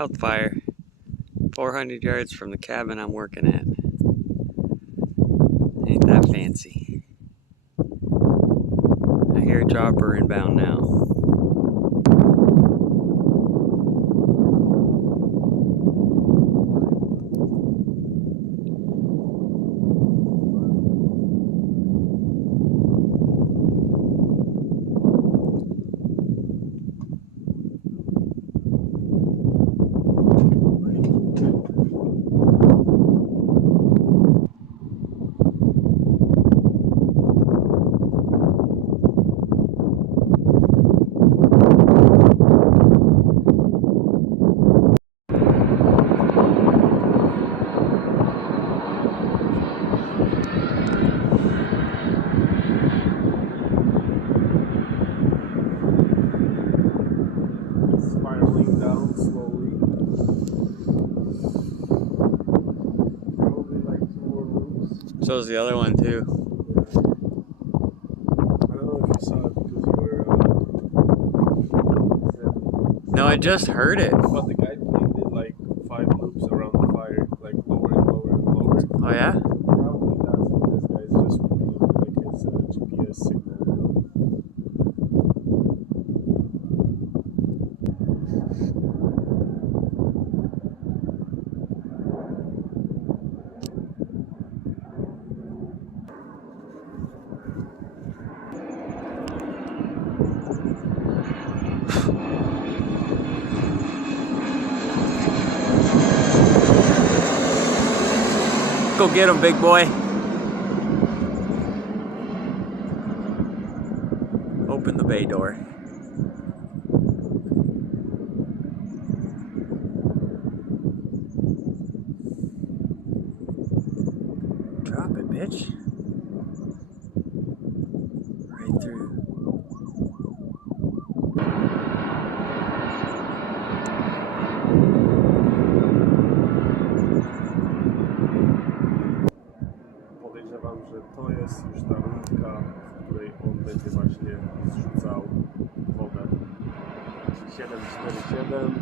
wildfire 400 yards from the cabin I'm working at. Ain't that fancy. I hear a chopper inbound now. Down slowly. Probably like 2 more loops. So's the other one too. I don't know if you saw it because you were. No, I just heard it. But the guy did like 5 loops around the fire, like lower and lower and lower. Oh yeah? Probably that's what this guy's just repeating, like his GPS signal. Go get him, big boy. Open the bay door. Drop it, bitch. Right through. Podejrzewam, że to jest już ta rurka, w której on będzie właśnie zrzucał wodę. 747.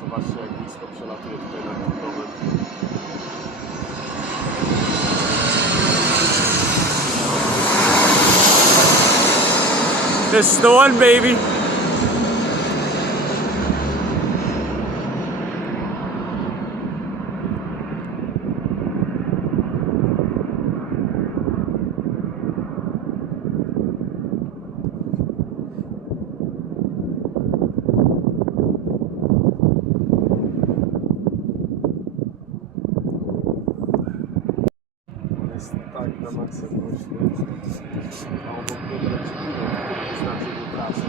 Zobaczcie, jak blisko przelatuje tutaj nad tym domem. This is the one, baby. Tak, na maksa głośny, a obok niego leci pilot, który wyznaczył mu trasę.